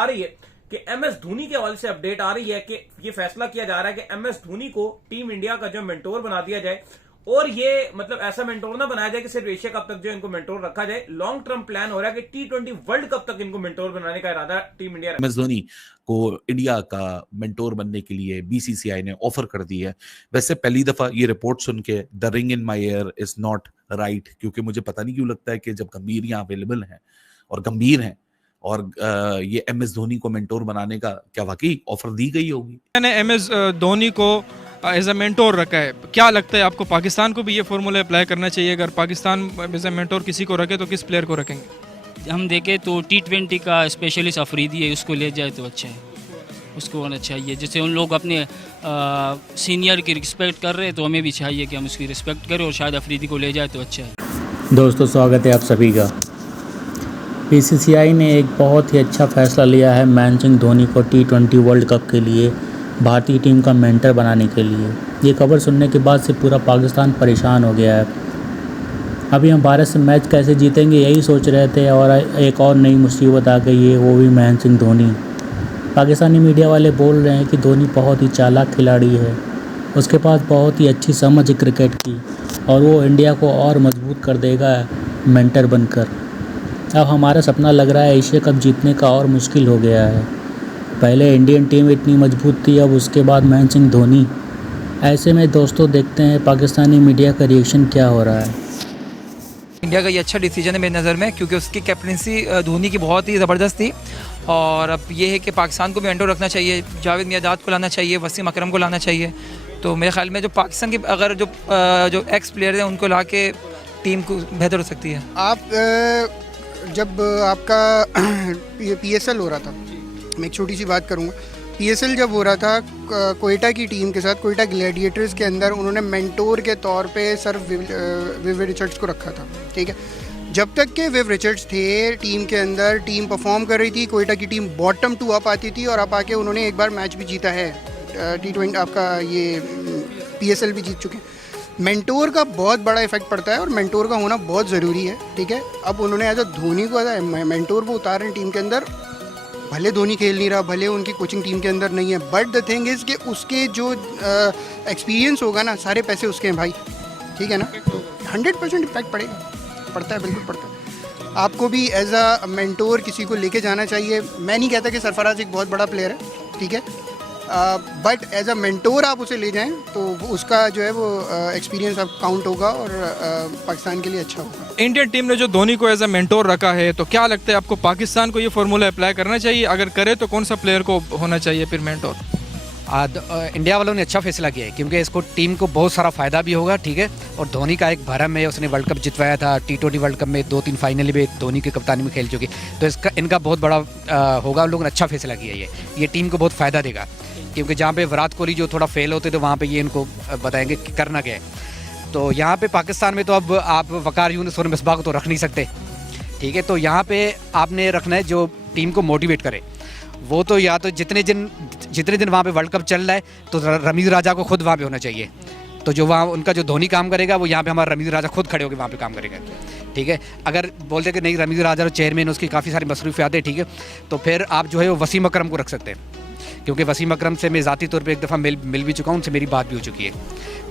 आ रही है कि एमएस धोनी के हवाले से अपडेट आ रही है कि ये फैसला किया जा रहा है कि एमएस धोनी को टीम इंडिया का जो मेंटोर बना दिया जाए, और ये मतलब ऐसा मेंटोर ना बनाया जाए कि सिर्फ एशिया कप तक जो इनको मेंटोर रखा जाए। लॉन्ग टर्म प्लान हो रहा है कि T20 वर्ल्ड कप तक इनको मेंटोर बनाने का इरादा टीम इंडिया। एमएस धोनी को इंडिया का मेंटोर बनने के लिए बीसीसीआई ने ऑफर कर दी है। वैसे पहली दफा ये रिपोर्ट सुन के the ring in my year is not right, क्योंकि मुझे पता नहीं क्यों लगता है कि जब गंभीर यहाँ अवेलेबल हैं और गंभीर हैं और ये एमएस धोनी को मेंटोर बनाने का क्या वाकई ऑफर दी गई होगी। मैंने एमएस धोनी को एज ए मेंटोर रखा है, क्या लगता है आपको पाकिस्तान को भी ये फॉर्मूला अप्लाई करना चाहिए? अगर पाकिस्तान एज ए मेंटोर किसी को रखे तो किस प्लेयर को रखेंगे? हम देखें तो T20 का स्पेशलिस्ट अफरीदी है, उसको ले जाए तो अच्छा है, उसको होना चाहिए। जैसे उन लोग अपने सीनियर की रिस्पेक्ट कर रहे हैं तो हमें भी चाहिए कि हम उसकी रिस्पेक्ट करें, और शायद अफरीदी को ले जाए तो अच्छा है। दोस्तों, स्वागत है आप सभी का। बीसीसीआई ने एक बहुत ही अच्छा फैसला लिया है महेंद्र सिंह धोनी को T20 वर्ल्ड कप के लिए भारतीय टीम का मेंटर बनाने के लिए। ये खबर सुनने के बाद से पूरा पाकिस्तान परेशान हो गया है। अभी हम भारत से मैच कैसे जीतेंगे यही सोच रहे थे, और एक और नई मुसीबत आ गई है, वो भी महेंद्र सिंह धोनी। पाकिस्तानी मीडिया वाले बोल रहे हैं कि धोनी बहुत ही चालाक खिलाड़ी है, उसके पास बहुत ही अच्छी समझ है क्रिकेट की, और वो इंडिया को और मजबूत कर देगा मेंटर बनकर। अब हमारा सपना लग रहा है एशिया कप जीतने का और मुश्किल हो गया है। पहले इंडियन टीम इतनी मजबूत थी, अब उसके बाद महेंद्र सिंह धोनी। ऐसे में दोस्तों देखते हैं पाकिस्तानी मीडिया का रिएक्शन क्या हो रहा है। इंडिया का ये अच्छा डिसीजन है मेरी नज़र में, क्योंकि उसकी कैप्टनसी धोनी की बहुत ही ज़बरदस्त थी। और अब ये है कि पाकिस्तान को भी मेंटोर रखना चाहिए, जावेद मियांदाद को लाना चाहिए, वसीम अकरम को लाना चाहिए। तो मेरे ख्याल में जो पाकिस्तान के अगर जो एक्स प्लेयर हैं उनको ला के टीम को बेहतर हो सकती है। आप जब आपका ये PSL हो रहा था, मैं एक छोटी सी बात करूँगा। PSL जब हो रहा था कोयटा की टीम के साथ, कोयटा ग्लैडिएटर्स के अंदर उन्होंने मेंटोर के तौर पे सर विव रिचर्ड्स को रखा था, ठीक है। जब तक के विव रिचर्ड्स थे टीम के अंदर, टीम परफॉर्म कर रही थी, कोयटा की टीम बॉटम 2 अप आती थी, और अप आके उन्होंने एक बार मैच भी जीता है, T20 आपका ये PSL भी जीत चुके हैं। मेंटोर का बहुत बड़ा इफेक्ट पड़ता है, और मेंटोर का होना बहुत ज़रूरी है, ठीक है। अब उन्होंने एज अ धोनी को एज अ मेंटोर वो उतार रहे हैं टीम के अंदर। भले धोनी खेल नहीं रहा, भले उनकी कोचिंग टीम के अंदर नहीं है, बट द थिंग इज़ कि उसके जो एक्सपीरियंस होगा ना, सारे पैसे उसके हैं भाई, ठीक है ना। तो 100% इफेक्ट पड़ता है, बिल्कुल पड़ता है। आपको भी एज अ मेंटोर किसी को लेके जाना चाहिए। मैं नहीं कहता कि सरफराज एक बहुत बड़ा प्लेयर है, ठीक है, बट एज अ मेंटोर आप उसे ले जाएं तो उसका जो है वो एक्सपीरियंस अब काउंट होगा, और पाकिस्तान के लिए अच्छा होगा। इंडियन टीम ने जो धोनी को एज ए मेंटोर रखा है, तो क्या लगता है आपको पाकिस्तान को ये फॉर्मूला अप्लाई करना चाहिए? अगर करे तो कौन सा प्लेयर को होना चाहिए फिर मेंटोर? इंडिया वालों ने अच्छा फैसला किया है, क्योंकि इसको टीम को बहुत सारा फ़ायदा भी होगा, ठीक है। और धोनी का एक भरम है, उसने वर्ल्ड कप जितवाया था, T20 वर्ल्ड कप में 2-3 फाइनल भी धोनी की कप्तानी में खेल चुकी, तो इनका बहुत बड़ा होगा। उन लोगों ने अच्छा फैसला किया ये टीम को बहुत फ़ायदा देगा, क्योंकि जहाँ पे विराट कोहली जो थोड़ा फेल होते तो वहाँ पे ये इनको बताएंगे कि करना क्या है। तो यहाँ पे पाकिस्तान में तो अब आप वकार यूनुस और मिसबाह को तो रख नहीं सकते, ठीक है। तो यहाँ पे आपने रखना है जो टीम को मोटिवेट करे। वो तो या तो जितने दिन वहाँ पे वर्ल्ड कप चल रहा है तो रमीज़ राजा को खुद वहाँ पे होना चाहिए। तो जो वहाँ उनका जो धोनी काम करेगा, वो यहाँ पे हमारा रमीज़ राजा खुद खड़े होकर वहाँ पे काम करेगा, ठीक है। अगर बोलते कि नहीं रमीज़ राजा और चेयरमैन उसकी काफ़ी सारी मसरूफियात है, ठीक है, तो फिर आप जो है वो वसीम अकरम को रख सकते हैं, क्योंकि वसीम अकरम से मैं ज़ाती तौर पे एक दफ़ा मिल भी चुका हूँ, उनसे मेरी बात भी हो चुकी है,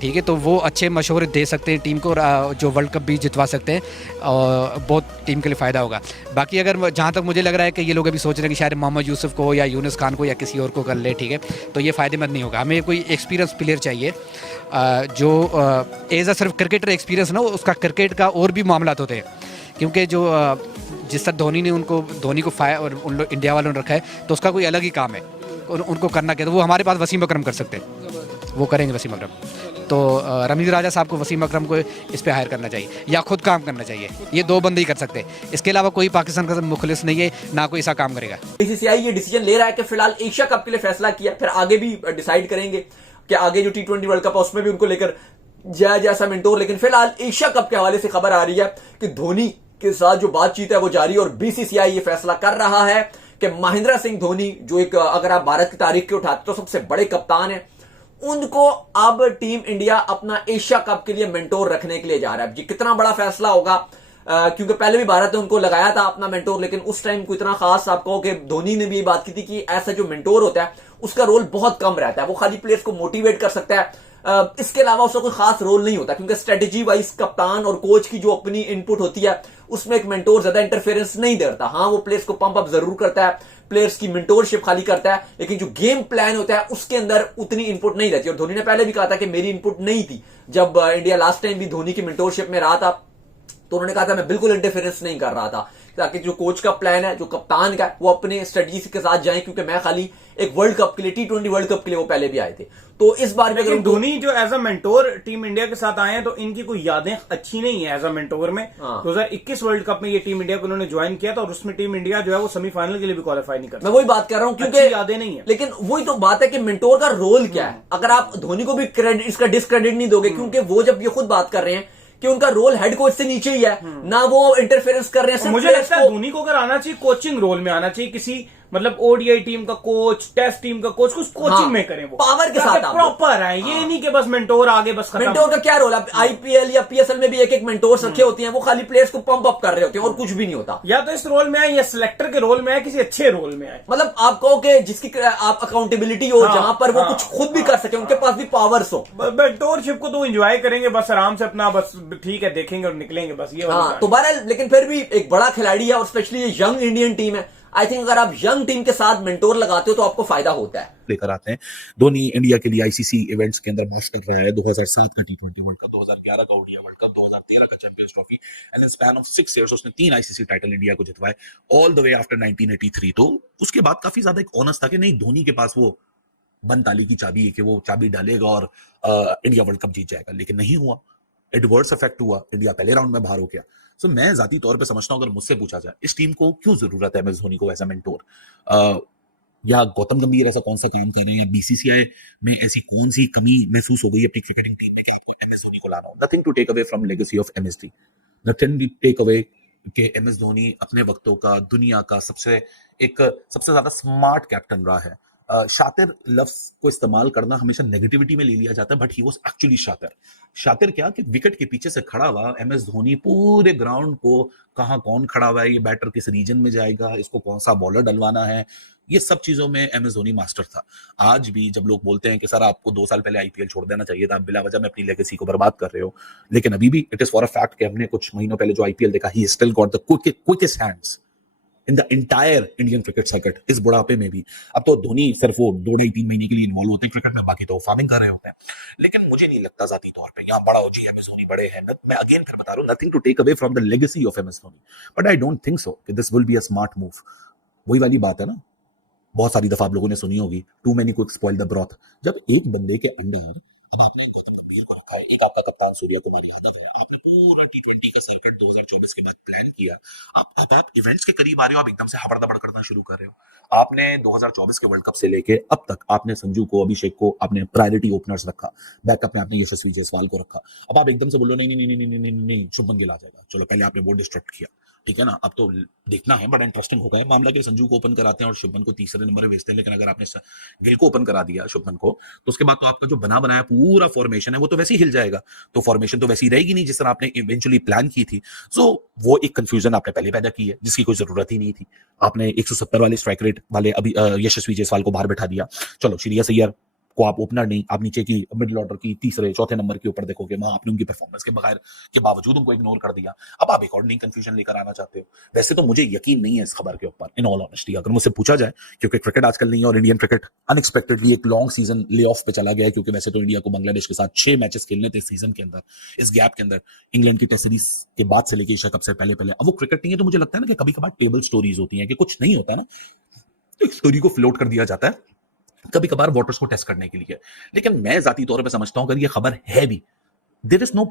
ठीक है। तो वो अच्छे मशवरे दे सकते हैं टीम को, जो वर्ल्ड कप भी जितवा सकते हैं, और बहुत टीम के लिए फ़ायदा होगा। बाकी अगर जहाँ तक मुझे लग रहा है कि ये लोग अभी सोच रहे हैं कि शायद मोहम्मद यूसुफ को या यूनुस खान को या किसी और को कर ले, ठीक है, तो ये फ़ायदेमंद नहीं होगा। हमें कोई एक्सपीरियंस प्लेयर चाहिए, जो एज अ सिर्फ क्रिकेटर एक्सपीरियंस ना, उसका क्रिकेट का और भी मामला होते हैं, क्योंकि जो जिस तरह धोनी को और उन लोग इंडिया वालों ने रखा है, तो उसका कोई अलग ही काम है, उनको करना क्या। तो वो हमारे पास वसीम अकरम कर सकते हैं, वो करेंगे वसीम अकरम। तो रमीज़ राजा साहब को वसीम अकरम को इस पे हायर करना चाहिए, या खुद काम करना चाहिए। ये 2 बंदे ही कर सकते हैं, इसके अलावा कोई पाकिस्तान का मुखलिस नहीं है, ना कोई ऐसा काम करेगा। बीसीसीआई ये डिसीजन ले रहा है कि फिलहाल एशिया कप के लिए फैसला किया, फिर आगे भी डिसाइड करेंगे कि आगे जो T20 वर्ल्ड कप है उसमें भी उनको लेकर जाया जैसा मेंटोर। लेकिन फिलहाल एशिया कप के हवाले से खबर आ रही है कि धोनी के साथ जो बातचीत है वो जारी है, और बीसीसीआई ये फैसला कर रहा है कि महेंद्र सिंह धोनी, जो एक अगर आप भारत की तारीख के उठाते तो सबसे बड़े कप्तान है, उनको अब टीम इंडिया अपना एशिया कप के लिए मेंटोर रखने के लिए जा रहा है। ये कितना बड़ा फैसला होगा, क्योंकि पहले भी भारत ने उनको लगाया था अपना मेंटोर, लेकिन उस टाइम को इतना खास आप कहो कि धोनी ने भी ये बात की थी कि ऐसा जो मेंटोर होता है उसका रोल बहुत कम रहता है, वो खाली प्लेयर्स को मोटिवेट कर सकता है, इसके अलावा उसका कोई खास रोल नहीं होता, क्योंकि स्ट्रेटेजी वाइज कप्तान और कोच की जो अपनी इनपुट होती है उसमें एक मेंटोर ज्यादा इंटरफेरेंस नहीं देता। हाँ, वो प्लेयर्स को पंप अप जरूर करता है, प्लेयर्स की मेंटोरशिप खाली करता है, लेकिन जो गेम प्लान होता है उसके अंदर उतनी इनपुट नहीं रहती। और धोनी ने पहले भी कहा था कि मेरी इनपुट नहीं थी, जब इंडिया लास्ट टाइम भी धोनी की मेंटोरशिप में रहा था तो उन्होंने कहा था मैं बिल्कुल इंटरफेरेंस नहीं कर रहा था, ताकि जो कोच का प्लान है, जो कप्तान का है, वो अपने स्ट्रेटजी के साथ जाएं, क्योंकि मैं खाली एक वर्ल्ड कप के लिए, T20 वर्ल्ड कप के लिए वो पहले भी आए थे। तो इस बार में लेकिन धोनी जो as a mentor team India के साथ आए हैं तो इनकी कोई यादें अच्छी नहीं है एज अ मेंटोर में। 2021 वर्ल्ड कप में ये टीम इंडिया को उन्होंने ज्वाइन किया था और उसमें टीम इंडिया जो है वो सेमीफाइनल के लिए भी क्वालिफाई नहीं कर मैं वही बात कर रहा हूं, क्योंकि यादें नहीं है। लेकिन वही तो बात है कि मेंटोर का रोल क्या है। अगर आप धोनी को भी क्रेडिट, इसका डिसक्रेडिट नहीं दोगे, क्योंकि वो जब ये खुद बात कर रहे हैं कि उनका रोल हेड कोच से नीचे ही है, ना वो इंटरफेरेंस कर रहे हैं। मुझे लगता है धोनी को अगर आना चाहिए कोचिंग रोल में आना चाहिए, किसी मतलब ओडीआई टीम का कोच, टेस्ट टीम का कोच, कुछ कोचिंग में करें, वो पावर के साथ प्रॉपर है। ये नहीं कि बस मेंटोर आगे बस खत्म। मेंटोर का क्या रोल है? आईपीएल या पीएसएल में भी एक एक मेंटोर रखे होते हैं, वो खाली प्लेयर्स को पंप अप कर रहे होते हैं और कुछ भी नहीं होता। या तो इस रोल में आए या सिलेक्टर के रोल में आए, किसी अच्छे रोल में आए। मतलब आप कहो कि जिसकी आप अकाउंटेबिलिटी हो, जहां पर वो कुछ खुद भी कर सके, उनके पास भी पावर्स हो। मेंटोरशिप को तो एंजॉय करेंगे बस आराम से अपना, बस ठीक है देखेंगे और निकलेंगे बस, ये हाँ, तो बहरहाल लेकिन फिर भी एक बड़ा खिलाड़ी है और स्पेशली ये यंग इंडियन टीम है। आई थिंक अगर आप यंग टीम के साथ मेंटोर लगाते हो तो आपको फायदा होता है। लेकर आते हैं। धोनी इंडिया के लिए आईसीसी इवेंट्स के अंदर मास्टर रहा है। 2007 का T20 वर्ल्ड कप, 2011 का ओडीआई वर्ल्ड कप, 2013 का champions trophy, and in span of 6 years उसने 3 आईसीसी टाइटल इंडिया को जितवाए, ऑल द वे आफ्टर 1983। तो उसके बाद काफी ज्यादा एक ऑनर्स था कि नहीं, धोनी के पास वो बंद ताली की चाबी है कि वो चाबी डालेगा और इंडिया वर्ल्ड कप जीत जाएगा, लेकिन नहीं हुआ। एडवर्स इफेक्ट हुआ, इंडिया पहले राउंड में बाहर हो गया। सो मैं जाती तौर पे समझता हूं, अगर मुझसे पूछा जाए इस टीम को क्यों जरूरत है एमएस धोनी को एज अ मेंटोर, या गौतम गंभीर ऐसा कौन सा काम कर रहे हैं, बीसीसीआई में ऐसी कौन सी कमी महसूस हो गई अपनी क्रिकेटिंग टीम में कि आपको एमएस धोनी को लाना हो। Nothing to take away from legacy of MSD, nothing to take away कि एमएस धोनी अपने वक्तों का दुनिया का सबसे ज्यादा स्मार्ट कैप्टन रहा है। शातिर लफ्ज को इस्तेमाल करना हमेशा नेगेटिविटी में ले लिया जाता है, बट ही वाज एक्चुअली शातिर क्या कि विकेट के पीछे से खड़ा हुआ एमएस धोनी पूरे ग्राउंड को, कहां कौन खड़ा हुआ है, ये बैटर किस रीजन में जाएगा, इसको कौन सा बॉलर डलवाना है, ये सब चीजों में एमएस धोनी मास्टर था। आज भी जब लोग बोलते हैं कि सर आपको 2 साल पहले आईपीएल छोड़ देना चाहिए था, आप बिला वजह में अपनी लेगेसी को बर्बाद कर रहे हो, लेकिन अभी भी it is for a fact कि हमने कुछ महीनों पहले जो आईपीएल देखा, he still got the quickest hands in the entire Indian cricket circuit इस बुढ़ापे में भी। अब तो धोनी सिर्फ वो 2-3 महीने के लिए इन्वॉल्व होते हैं क्रिकेट में, बाकी तो फार्मिंग कर रहे होते हैं। लेकिन मुझे नहीं लगता जाती तौर पे यहाँ बड़ा ओजी एमएस धोनी बड़े हैं। मैं अगेन फिर बता रहा हूँ, nothing to take away from the legacy of MS Dhoni, but I don't think so कि this will be a smart move. वही वाली बात है ना, बहुत सारी दफा आप लोगों ने सुनी होगी, too many cook spoil the broth. जब एक बंदे के अंदर, अब आपने गौतम गंभीर को रखा है, एक आपका कप्तान सूर्य कुमार यादव है, आपने पूरा T20 का सर्किट 2024 के बाद प्लान किया, आप इवेंट्स के करीब आ रहे हो, आप एकदम से हबड़-दबड़ करना शुरू कर रहे हो। आपने 2024 के वर्ल्ड कप से लेके अब तक आपने संजू को, अभिषेक को आपने प्रायोरिटी ओपनर्स रखा, बैकअप में आपने यशस्वी जायसवाल को रखा। अब आप एकदम से बोलो नहीं शुभमन गिल आ जाएगा, चलो पहले आपने वो डिस्ट्रैक्ट किया, ठीक है ना। अब तो देखना है, बड़ा इंटरेस्टिंग होगा मामला कि संजू को ओपन कराते हैं और शुभमन को तीसरे नंबर पे भेजते हैं, लेकिन अगर आपने गिल को ओपन करा दिया शुभमन को, तो उसके बाद तो आपका जो बना बनाया पूरा फॉर्मेशन है वो तो वैसे ही हिल जाएगा। तो फॉर्मेशन तो वैसी रहेगी नहीं जिस तरह आपने इवेंचुअली प्लान की थी। सो वो एक कंफ्यूजन आपने पहले पैदा की है जिसकी कोई जरूरत ही नहीं थी। आपने 170 वाले स्ट्राइक रेट वाले अभी यशस्वी जायसवाल को बाहर बैठा दिया, चलो श्रेयस अय्यर को आप ओपनर नहीं, आप नीचे की मिडिल ऑर्डर की तीसरे चौथे नंबर के ऊपर देखोगे, वहां आपने उनकी परफॉर्मेंस के बावजूद उनको इग्नोर कर दिया। अब आप एक और नई कंफ्यूजन लेकर आना चाहते हो। वैसे तो मुझे यकीन नहीं है इस खबर के ऊपर, इन ऑल ऑनेस्टी, अगर मुझसे पूछा जाए, क्योंकि क्रिकेट आजकल नहीं है और इंडियन क्रिकेट अनएक्सपेक्टेडली एक लॉन्ग सीजन ले ऑफ पे चला गया है, क्योंकि वैसे तो इंडिया को बांग्लादेश के साथ 6 मैचेस खेलने थे इस सीजन के अंदर, इस गैप के अंदर, इंग्लैंड की टेस्ट सीरीज के बाद से लेके एशिया कप से पहले। अब वो क्रिकेट नहीं है, तो मुझे लगता है ना कि कभी कभार टेबल स्टोरीज होती हैं कि कुछ नहीं होता है ना, तो एक स्टोरी को फ्लोट कर दिया जाता है कभी कभार वोटर्स को टेस्ट करने के लिए। लेकिन मैं जाती तौर पे समझता हूं अगर ये खबर है भी, there is no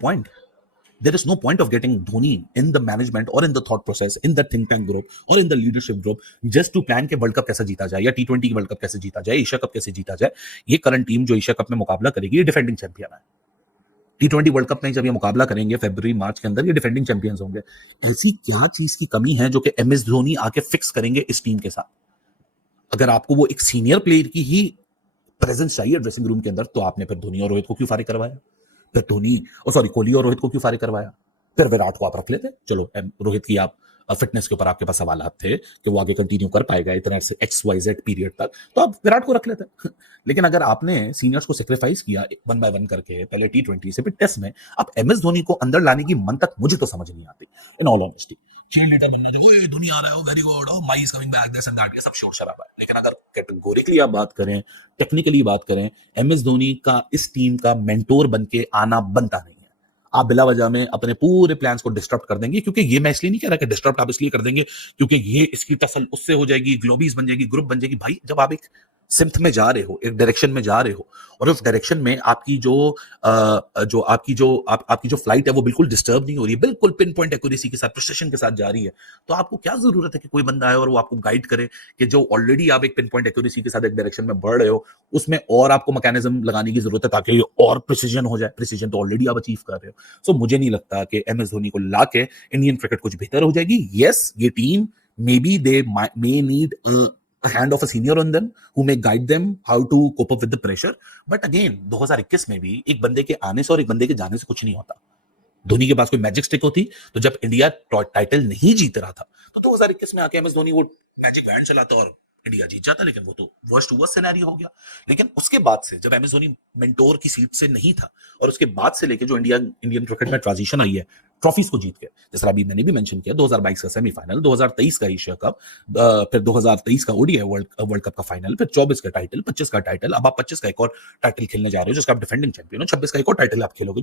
point of getting Dhoni in the management और in the thought process, in the think tank group और in the leadership group, just to plan के वर्ल्ड कप कैसे जीता जाए या T20 वर्ल्ड कप कैसे जीता जाए, एशिया कप कैसे जीता जाए। ये करंट टीम जो एशिया कप में मुकाबला करेगी, ये डिफेंडिंग चैंपियन है। T20 वर्ल्ड कप में जब ये मुकाबला करेंगे फरवरी मार्च के अंदर, ये डिफेंडिंग चैंपियंस होंगे। ऐसी क्या चीज की कमी है जो कि एमएस धोनी आके फिक्स करेंगे इस टीम के साथ? अगर आपको वो एक सीनियर प्लेयर की ही प्रेजेंस चाहिए ड्रेसिंग रूम के अंदर, तो आपने फिर धोनी और रोहित को क्यों फारिग करवाया? फिर कोहली और रोहित को क्यों फारिग करवाया? फिर विराट को आप रख लेते, चलो रोहित की आप फिटनेस के ऊपर आपके पास सवाल थे कि वो आगे कंटिन्यू कर पाएगा इतना से XYZ पीरियड तक, तो आप विराट को रख लेते। लेकिन अगर आपने सीनियर्स को सेक्रीफाइस किया 1 by 1 करके, पहले T20 से फिर टेस्ट में, अब MS धोनी को अंदर लाने की मंतक मुझे तो समझ नहीं आती in all honesty. Cheer leader बनना जो धोनी आ रहा है, very good, oh my is coming back, this and that, ये सब शोर शराबा है। लेकिन अगर कैटेगोरिकली आप बात करें, टेक्निकली बात करें, MS धोनी का इस टीम का मेंटोर बन के आना बनता नहीं है। आप बिला वजह में अपने पूरे प्लान्स को डिस्टर्ब कर देंगे, क्योंकि ये मैं इसलिए नहीं कह रहा कि डिस्टर्ब आप इसलिए कर देंगे क्योंकि ये इसकी टसल उससे हो जाएगी, ग्लोबीज बन जाएगी, ग्रुप बन जाएगी। भाई जब आप एक सिम्थ में जा रहे हो, एक डायरेक्शन में जा रहे हो, और उस डायरेक्शन में आपकी जो फ्लाइट है वो बिल्कुल डिस्टर्ब नहीं हो रही है, बिल्कुल पिन पॉइंट एक्यूरेसी के साथ, प्रिसिशन के साथ जा रही है, तो आपको क्या जरूरत है कि कोई बंदा आए और वो आपको गाइड करे कि जो ऑलरेडी आप एक पिन पॉइंट एक्यूरेसी के साथ एक डायरेक्शन में बढ़ रहे हो, उसमें और आपको मैकेनिज्म लगाने की जरूरत है ताकि और प्रिसीजन हो जाए। प्रिसीजन तो ऑलरेडी आप अचीव कर रहे हो। सो मुझे नहीं लगता कि MS धोनी को लाके इंडियन क्रिकेट कुछ बेहतर हो जाएगी। यस, ये team maybe they may need a hand of a senior on them who may guide them how to cope up with the pressure, but again 2021 में भी एक बंदे के आने से और एक बंदे के जाने से कुछ नहीं होता। धोनी के पास कोई मैजिक स्टिक होती तो जब इंडिया टाइटल नहीं जीत रहा था तो 2021 में आके MS धोनी वो मैजिक हैंड चलाता और इंडिया जीत जाता, लेकिन वो तो वर्स्ट टू वर्स्ट सिनेरियो हो गया। लेकिन उसके बाद से जब MS धोनी मेंटोर की सीट से नहीं था और उसके बाद से लेके जो इंडियन क्रिकेट में ट्रांजिशन आई है ट्रॉफीज को जीत के, जैसा अभी मैंने भी मेंशन किया, 2022 का सेमीफाइनल, 2023 का एशिया कप, फिर 2023 का ODI वर्ल्ड कप का फाइनल, फिर 24 का टाइटल, 25 का टाइटल, अब आप 25 का एक और टाइटल खेलने जा रहे हो जिसका आप डिफेंडिंग चैंपियन हो, 26 का एक और टाइटल आप खेलोगे